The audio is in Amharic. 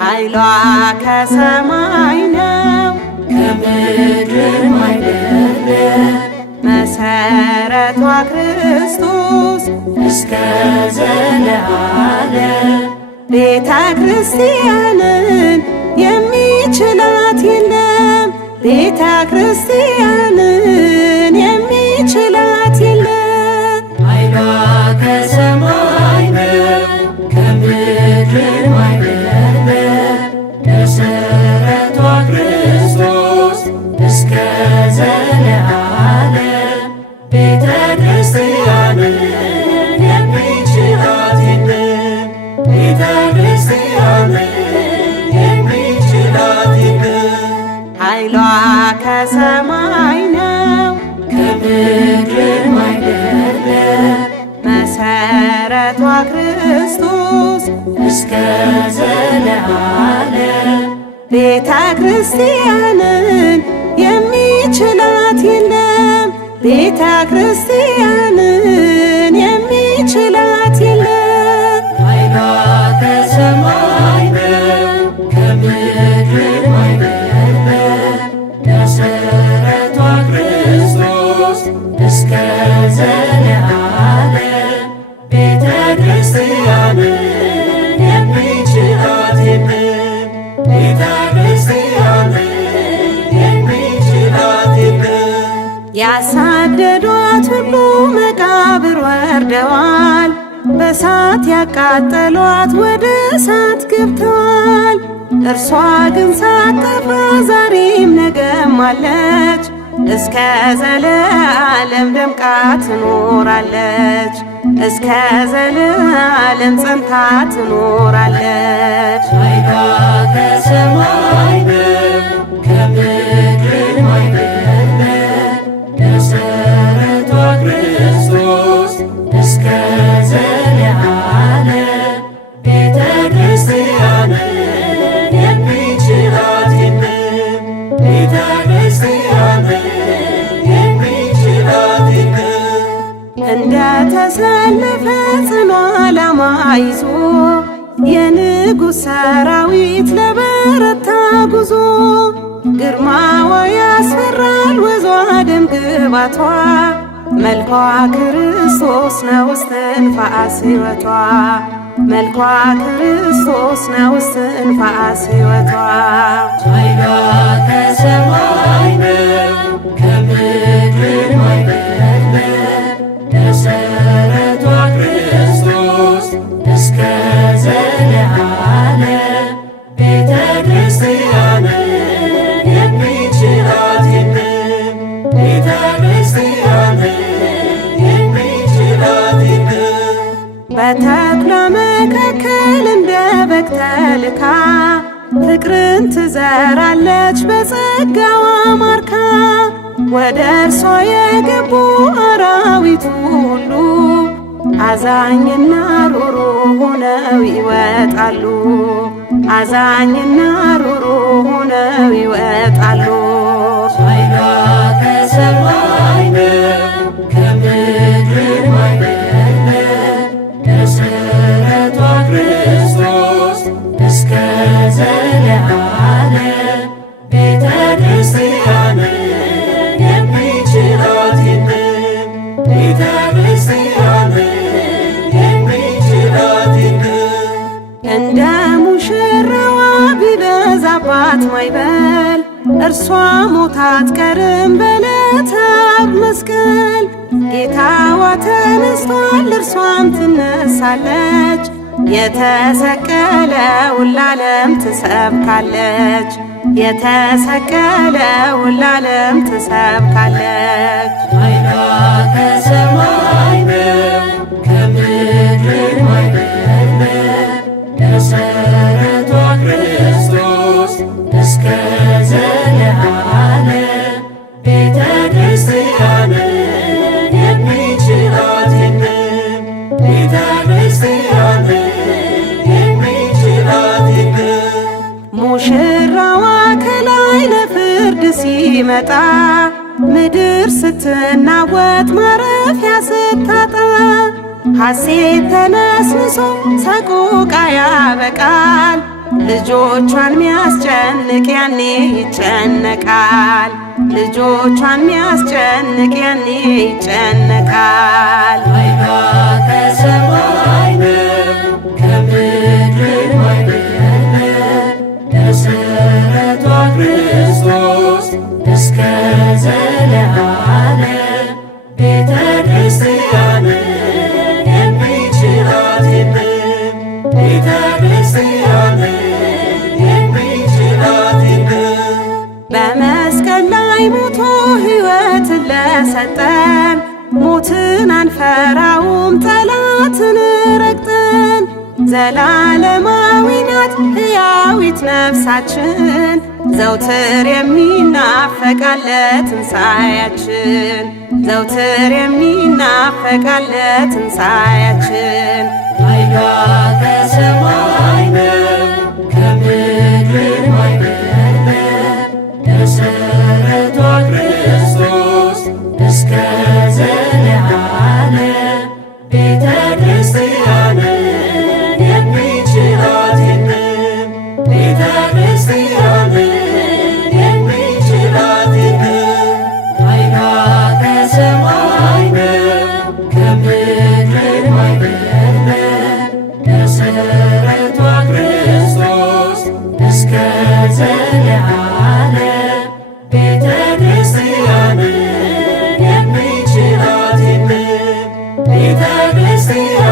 ኃይሏ ከሰማይ ነው ከምድርም አይደለም። መሰረቷ ክርስቶስ እስከ ዘለዓለም ቤተ ክርስቲያንን የሚችላት የለም። ቤተ ክርስቲያንን የሚችላት የለም። ኃይሏ ከሰማይ ነው ከምድርም አይደለም። መሰረቷ ክርስቶስ እስከ ዘለዓለም ቤተ ክርስቲያንን የሚችላት የለም። ቤተ ክርስቲያንን የሚችላት የለም። ኃይሏ ከሰማይ ነው ከምድርም አይደለም። መሰረቷ ክርስቶስ እስከ ዘለዓለም ቤተ ክርስቲያንን የሚችላት የለም። ቤተ ክርስቲያንን የሚችላት የለም። ኃይሏ ከሰማይ ነው ከምድርም አይደለም። መሰረቷ ክርስቶስ እስከ ዘለዓለም ቤተ ክርስቲያንን የሚችላት የለም። ቤተ ክርስቲያንን የሚችላት የለም። ያሳደዷት ሁሉ መቃብር ወርደዋል። በእሳት ያቃጠሏት ወደ እሳት ገብተዋል። እርሷ ግን ሳትጠፋ ዛሬም ነገም አለች። እስከ ዘለዓለም ደምቃ ትኖራለች። እስከ ዘለዓለም ጸንታ ትኖራለች። ኃይሏ ከሰማይ ነው ከምድርም አይደለም። መሰረቷ ክርስቶስ እስከ ዘለዓለም ቤተ ክርስቲያንን የሚችላት የለም። ቤተ ክርስቲያንን የሚችላት የለም። እንደ ተሰለፈ ጽኑ ዓላማ ይዞ የንጉሥ ሰራዊት ለበረታ ጉዞ ግርማዋ ያስፈራል ወዟ ደም ግባቷ መልኳ ክርስቶስ ነው እስትንፋስ ሕይወቷ መልኳ ክርስቶስ ነው እስትንፋስ ሕይወቷ ኃይሏ ከሰማይ ነው ከምድርም አይደለም። መሰረቷ ክርስቶስ እስከ ዘለዓለም ቤተ ክርስቲያንን የሚችላት የለም። ቤተ ክርስቲያንን የሚችላት የለም። በተኩላ መካከል እንደ በግ ተልካ ፍቅርን ትዘራለች በጸጋዋ ማርካ ወደ እርሷ የገቡ አራዊቱ ሁሉ አዛኝና ሩሩ ሆነው ይወጣሉ። አዛኝና ሩሩ ሆነው ይወጣሉ። ኃይሏ ከሰማይ ነው ከምድርም አይደለም። መሰረቷ ክርስቶስ እስከ ዘለዓለም ቤተ ክርስቲያንን የሚችላት የለም። ቤተ ክርስቲያንን የሚችላት የለም። እንደ ሙሽራዋ ቢበዛባት ማይበል እርሷ ሞታ አትቀርም በዕለተ ዓርብ መስቀል። ጌታዋ ተነስቷል እርሷም ትነሳለች። የተሰቀለውን ለዓለም ትሰብካለች። የተሰቀለውን ለዓለም ትሰብካለች። ኃይሏ ከሰማይ ነው ከምድርም አይደለም። መሰረቷ ክርስቶስ እስከ ዘለዓለም ቤተ ክርስቲያንን የሚችላት የለም። ቤተ ክርስቲያንን የሚችላት የለም። ሙሽራዋ ከላይ ለፍርድ ሲመጣ ምድር ስትናወጥ ማረፊያ ስታጣ ሐሴት ተነስንሶ ሰቆቃ ያበቃል። ልጆቿን ሚያስጨንቅ ያኔ ይጨነቃል። ልጆቿን ሚያስጨንቅ ያኔ ይጨነቃል። ኃይሏ ከሰማይ ነው ከምድር አይደለም። መሠረቷ ክርስቶስ እስከ ዘለዓለም ቤተ ክርስቲያንን የሚችላት የለም። ቤተ ክርስቲያንን የሚችላት የለም። በመስቀል ላይ ሞቶ ሕይወትን ለሰጠን ሞትን አንፈራውም ጠላትን ረግጠን። ዘላለማዊ ናት ሕያዊት ነፍሳችን ዘውትር የሚናፈቃለ ትንሣኤያችን ዘውትር የሚናፈቃለ ትንሣኤያችን። ኃይሏ ከሰማይ ነው ከምድር አይደለም። መሠረቷ ክርስቶስ እስከ ዘለዓለም ቤተ ክርስቲያንን የሚችላት የለም። ቤተ ክርስቲያንን የሚችላት የለም። ኃይሏ ከሰማይ ነው ከምድር አይደለም። መሠረቷ ክርስቶስ እስከ ዘለዓለም ቤተ ክርስቲያንን የሚችላት የለም። ቤተ ክርስቲያን